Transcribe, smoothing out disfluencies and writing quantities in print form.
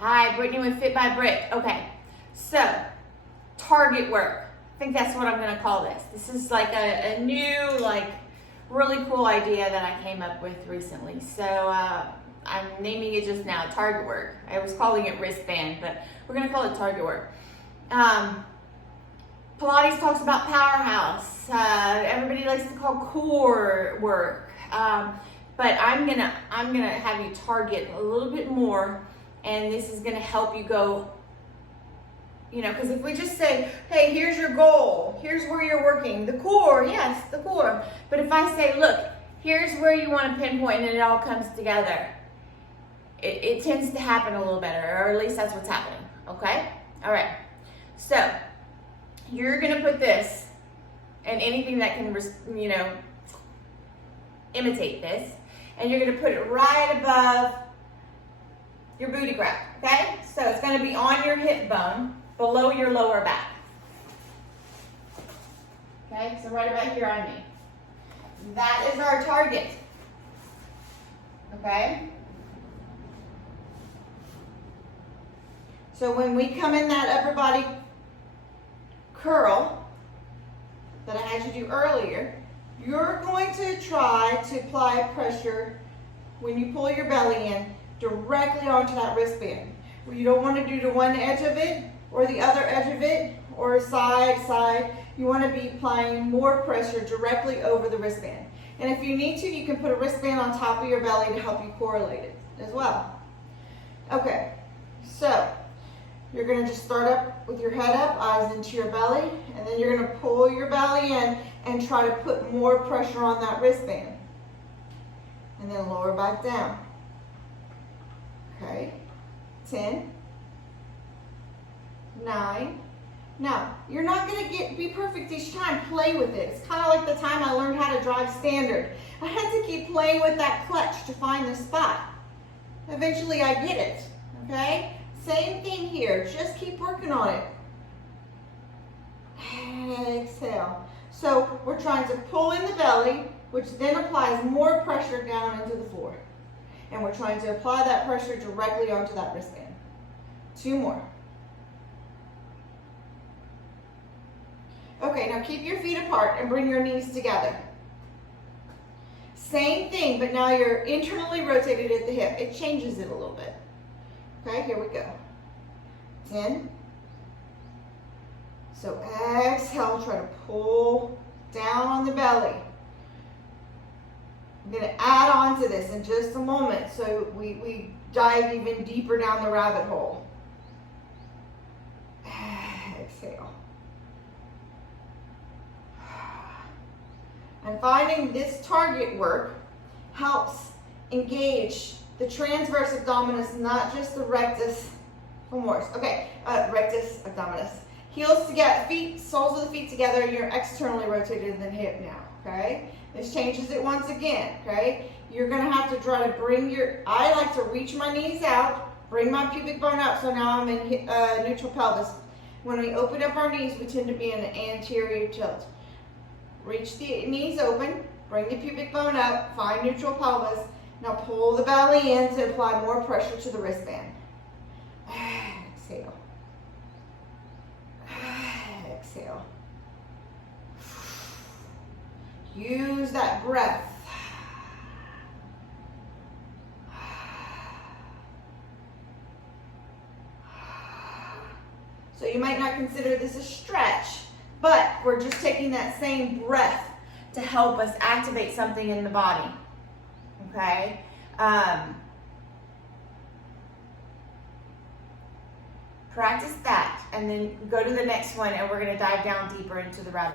Hi, Brittany with Fit by Britt. Okay, so target work. I think that's what I'm gonna call this. This is like a new, really cool idea that I came up with recently. So I'm naming it just now, target work. I was calling it wristband, but we're gonna call it target work. Pilates talks about powerhouse. Everybody likes to call core work. But I'm gonna have you target a little bit more, and this is gonna help you go, because if we just say, hey, here's your goal, here's where you're working, the core, yes, the core. But if I say, look, here's where you want to pinpoint, and it all comes together, it tends to happen a little better, or at least that's what's happening, okay? All right, so you're gonna put this, and anything that can, imitate this, and you're gonna put it right above your booty grab, okay? So it's gonna be on your hip bone, below your lower back. Okay, so right about here on me. That is our target, okay? So when we come in that upper body curl that I had you do earlier, you're going to try to apply pressure when you pull your belly in directly onto that wristband. You don't want to do to one edge of it or the other edge of it or side. You want to be applying more pressure directly over the wristband. And if you need to, you can put a wristband on top of your belly to help you correlate it as well. Okay, so you're going to just start up with your head up, eyes into your belly, and then you're going to pull your belly in and try to put more pressure on that wristband. And then lower back down. Okay, 10, 9. Now, you're not going to be perfect each time. Play with it. It's kind of like the time I learned how to drive standard. I had to keep playing with that clutch to find the spot. Eventually, I get it, okay? Same thing here. Just keep working on it. Exhale. So we're trying to pull in the belly, which then applies more pressure down into the floor. And we're trying to apply that pressure directly onto that wristband. 2 more. Okay, now keep your feet apart and bring your knees together. Same thing, but now you're internally rotated at the hip. It changes it a little bit. Okay, here we go. 10. So exhale, try to pull down on the belly. I'm going to add on to this in just a moment so we dive even deeper down the rabbit hole. Exhale. And finding this target work helps engage the transverse abdominis, not just the rectus femoris. Okay, rectus abdominis. Heels together, feet, soles of the feet together, you're externally rotated in the hip now, okay? This changes it once again, okay? You're gonna have to try to bring I like to reach my knees out, bring my pubic bone up, so now I'm in neutral pelvis. When we open up our knees, we tend to be in an anterior tilt. Reach the knees open, bring the pubic bone up, find neutral pelvis. Now pull the belly in to apply more pressure to the wristband. Exhale. Exhale. Use that breath. So you might not consider this a stretch, but we're just taking that same breath to help us activate something in the body. Okay? Practice that, and then go to the next one, and we're going to dive down deeper into the rabbit.